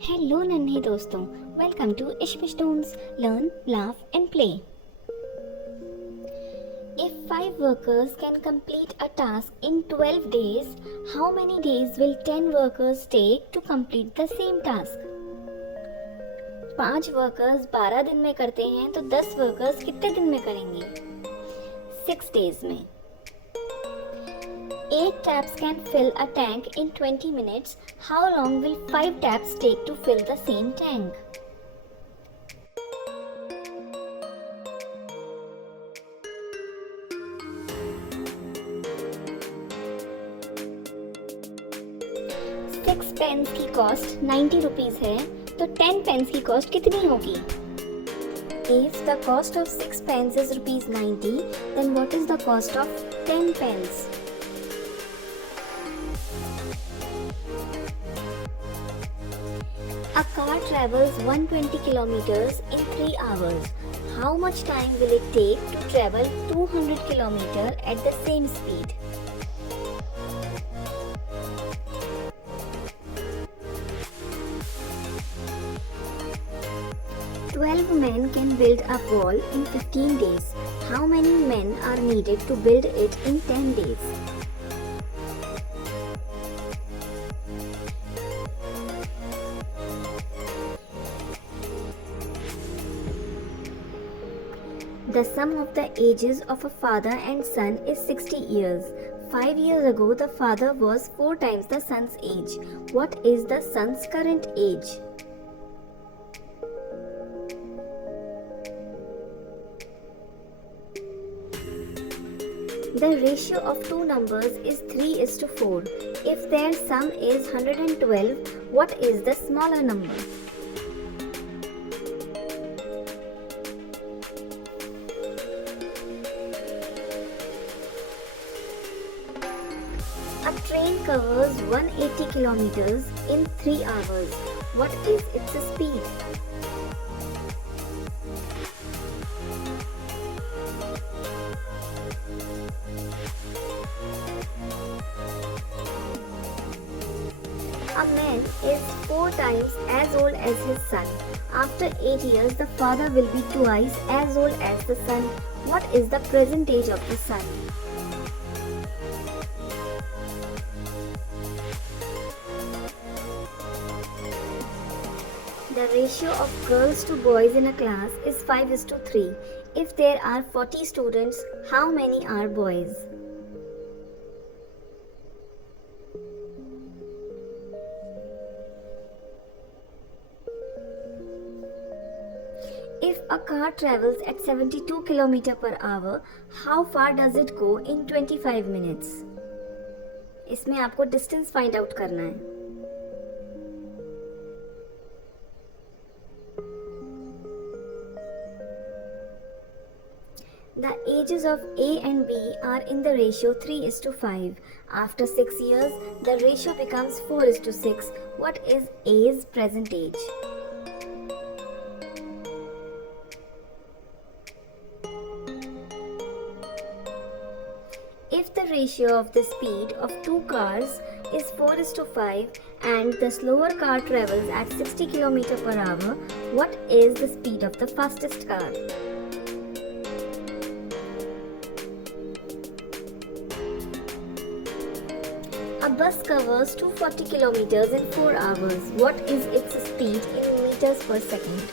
Hello नन्हे दोस्तों, welcome to इश्मिशटोन्स learn laugh and play. If 5 workers can complete a task in 12 days, how many days will 10 workers take to complete the same task? 5 workers 12 दिन में करते हैं तो 10 workers कितने दिन में करेंगे? 6 days में. 8 taps can fill a tank in 20 minutes. How long will 5 taps take to fill the same tank? Six pens की कॉस्ट 90 रुपीज है तो 10 pens की कॉस्ट कितनी होगी? If the cost of 6 pens is rupees 90, then what is the cost of 10 pens? A car travels 120 kilometers in 3 hours. How much time will it take to travel 200 kilometers at the same speed? Twelve men can build a wall in 15 days. How many men are needed to build it in 10 days? The sum of the ages of a father and son is 60 years. 5 years ago, the father was 4 times the son's age. What is the son's current age? The ratio of two numbers is 3:4. If their sum is 112, what is the smaller number? A train covers 180 kilometers in 3 hours. What is its speed? A man is 4 times as old as his son. After 8 years, the father will be twice as old as the son. What is the present age of the son? The ratio of girls to boys in a class is 5:3. If there are 40 students, how many are boys? If a car travels at 72 km per hour, how far does it go in 25 minutes? इसमें आपको distance find out करना है. The ages of A and B are in the ratio 3:5. After 6 years, the ratio becomes 4:6. What is A's present age? If the ratio of the speed of two cars is 4:5 and the slower car travels at 60 km per hour, what is the speed of the fastest car? A bus covers 240 kilometers in 4 hours. What is its speed in meters per second?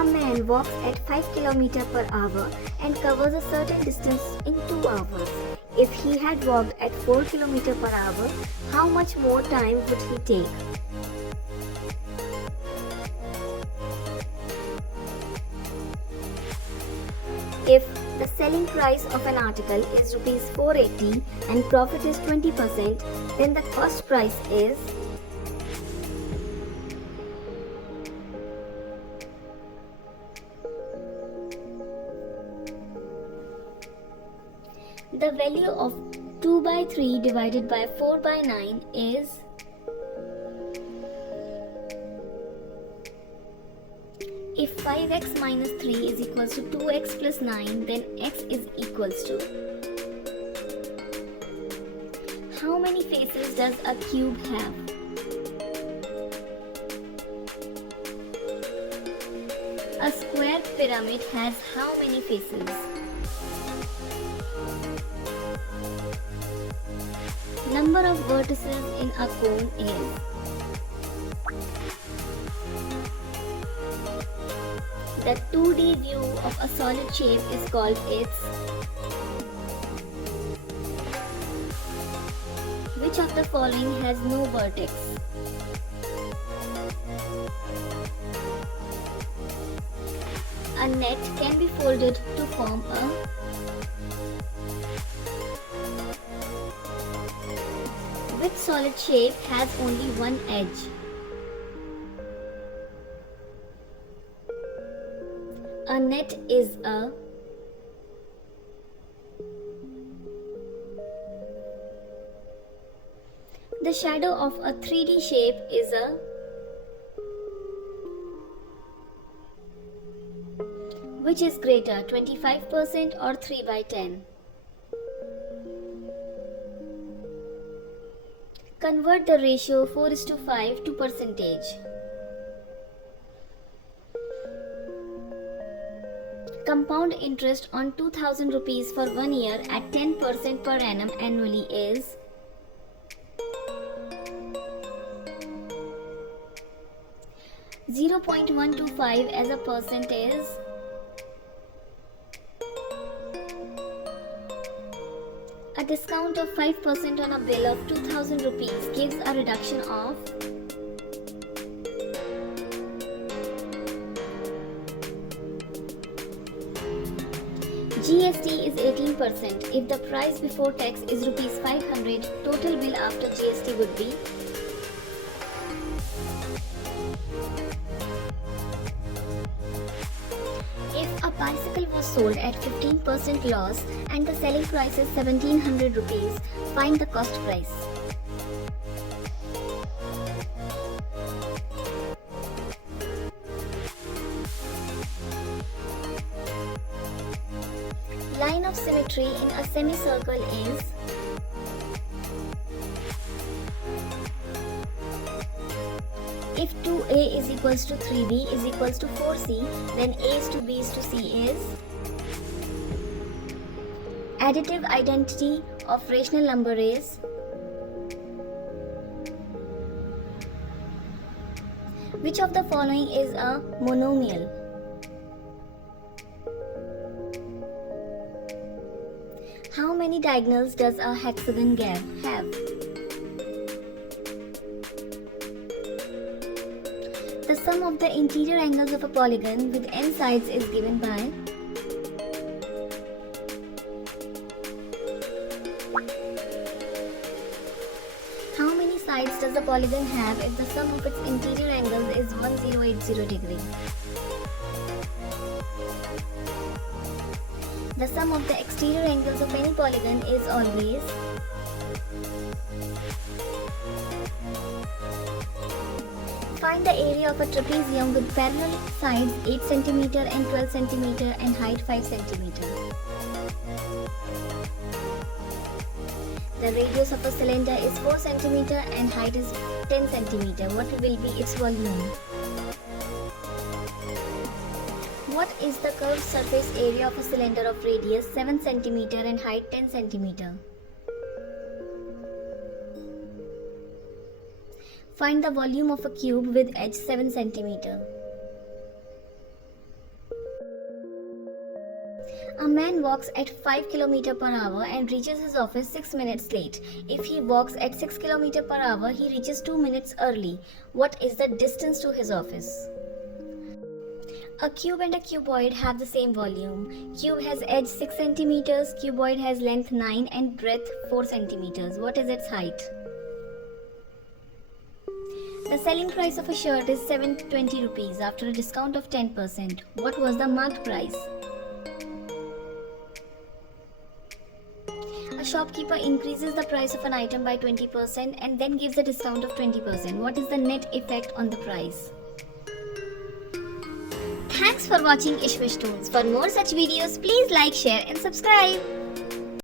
A man walks at 5 km per hour and covers a certain distance in 2 hours. If he had walked at 4 km per hour, how much more time would he take? If the selling price of an article is rupees 480 and profit is 20%, then the cost price is the value of 2/3 divided by 4/9 is If 5 5x minus 3 is equals to 2x plus 9, then x is equals to. How many faces does a cube have? A square pyramid has how many faces? Number of vertices in a cone is. The 2D view of a solid shape is called its. Which of the following has no vertex? A net can be folded to form a. Which solid shape has only one edge? A net is a. The shadow of a 3D shape is a. Which is greater, 25% or 3 by 10? Convert the ratio 4:5 to percentage. Compound interest on 2000 rupees for 1 year at 10% per annum annually is. (0.125) as a percent is. A discount of 5% on a bill of 2000 rupees gives a reduction of. GST is 18%. If the price before tax is rupees 500, total bill after GST would be. If a bicycle was sold at 15% loss and the selling price is 1700 rupees, find the cost price. Line of symmetry in a semicircle is. If 2a is equals to 3b is equals to 4c, then a is to b is to c is. Additive identity of rational number is. Which of the following is a monomial? How many diagonals does a hexagon have? The sum of the interior angles of a polygon with n sides is given by. How many sides does a polygon have if the sum of its interior angles is 1080 degree? The sum of the exterior angles of any polygon is always. Find the area of a trapezium with parallel sides 8 cm and 12 cm and height 5 cm. The radius of a cylinder is 4 cm and height is 10 cm. What will be its volume? What is the curved surface area of a cylinder of radius 7 cm and height 10 cm? Find the volume of a cube with edge 7 cm. A man walks at 5 km per hour and reaches his office 6 minutes late. If he walks at 6 km per hour, he reaches 2 minutes early. What is the distance to his office? A cube and a cuboid have the same volume. Cube has edge 6 cm, cuboid has length 9 and breadth 4 cm. What is its height? The selling price of a shirt is 720 rupees after a discount of 10%. What was the marked price? A shopkeeper increases the price of an item by 20% and then gives a discount of 20%. What is the net effect on the price? Thanks for watching Ishwish Toons. For more such videos, please like, share and subscribe.